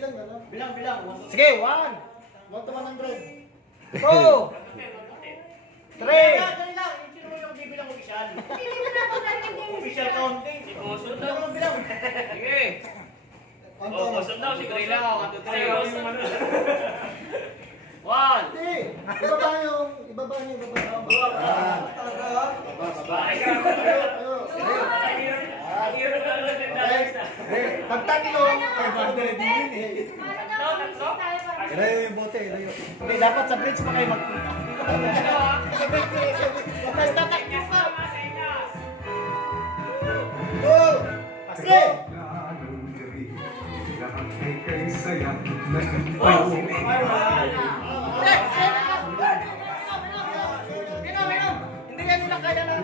bilang na lang. Bilang. Sige, 1, 1 to 100. 2, 3. Dali lang. Sino yung bibilang official? Official counting. Si Bosun daw ang bilang. Sige. Anto. Bosun daw, si Bosun. 1, 2, 3. 1. Hindi. Ibaba yung. Pag tatlo, 500 din eh. Ilayo yung bote, ilayo. Hindi, dapat sa bridge pa kayo magpunta. Go! Sige! Hindi yan sila kaya na